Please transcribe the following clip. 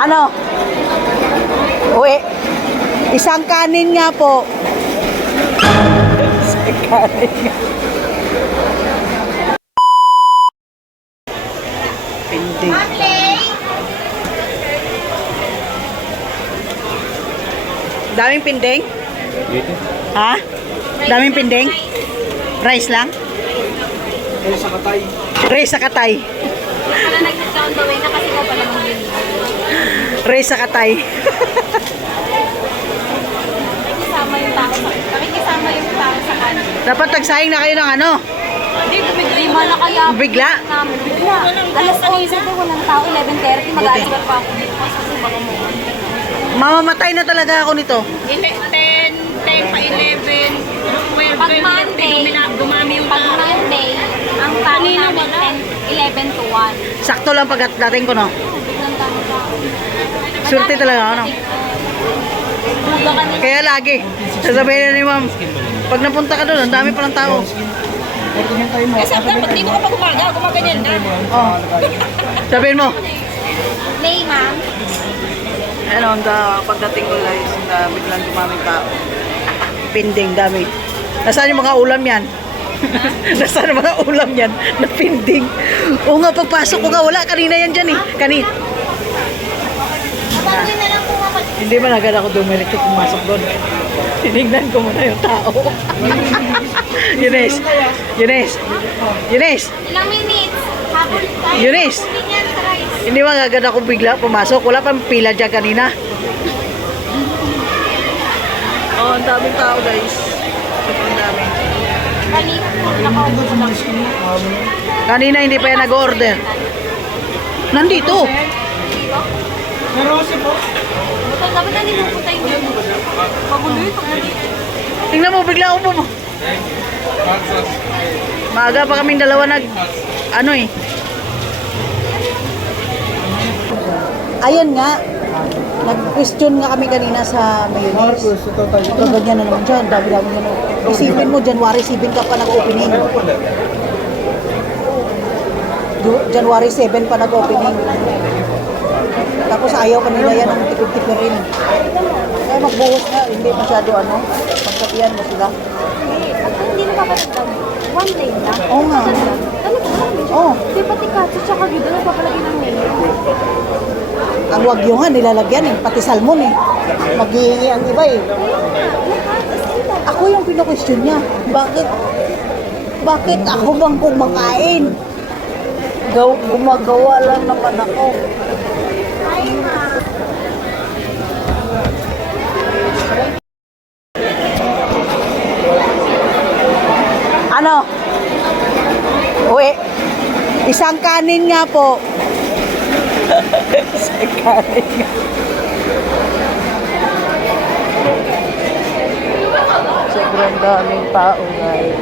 Ano? Uwi. Isang kanin nga po. Isang kanin nga. Pinding. Daming pinding? Ha? Daming pinding? Rice lang? Rice sa katay. Rice sa katay. Wala nag-discount the way na kasi ko pala mong yun. Rice sa katay. Nakikisama yung tao sa kanin. Dapat tagsayang na kayo ng ano? Hindi, bigla na kaya. Bigla? Bigla. Alas 11 din, walang tao, 11:30. Mag-aaswar pa ako dito kasi baka mo. Mamamatay na talaga ako nito. 10 pa 11, 12, Pag Monday, dumami yung pag Monday, ang kanin namin 11 to 1. Sakto lang pagdating ko, no? Biglang tao tao. Surte talaga ako, no? Buga kami. Kaya lagi, sasabihin na ni ma'am, pag napunta ka doon, ang dami palang tao. Kasi dapat dito ka pa gumaganyan na. Oh. Sabihin mo, May ma'am. ano, pagdating ko guys, biglang dumaming tao. Pinding, dami. Nasaan yung mga ulam yan? Nasaan yung mga ulam yan? Na pinding. Oo nga, pagpasok ko nga, wala. Kanina yan dyan eh. Kanina. Mabagay na lang po kapag Hindi man agad ako dumiretso pumasok doon. Tinignan ko muna yung tao. Yunes! Yunes! Yunes! ilang minutes. Habol tayo. Yunes! Yan sa rice. Hindi man agad ako bigla pumasok. Wala pang pila dyan kanina. Oh, ang daming tao guys. Ang dami. Kanina po, nakaupo ko lang. Kanina hindi pa yan nag-order. Nandito. Pero kasi po, Butal, dapat na nilupunta yung yun. Magulo ito. Tingnan mo, bigla upo mo. Maaga pa kaming dalawa ano eh. Ayun nga. Nag-question nga kami kanina sa mayonnaise. Marcos, ito tayo. Ito ganyan na naman dyan. Dami-dami na naman. Isipin mo, January 7 ka pa nag-opening. January 7 pa nag-opening. Tapos ayaw pa nila yan ng tipid-tipid rin. Kaya magbuhos nga, hindi masyado ano. Pagsabihan mo sila. Hindi na papatagdag. One day na. Oo nga. Talaga ba? Oo. Di pati katsu tsaka gito na papalagay ng mayo. Ang wagyo nga nilalagyan eh. Pati salmon eh. Maghihingi ang iba eh. Ako yung pino-question niya. Bakit ako bang kumakain? Gumagawa lang naman ako. Ano? Uwi. Isang kanin nga po. Isang kanin nga. Sobrang daming tao guys.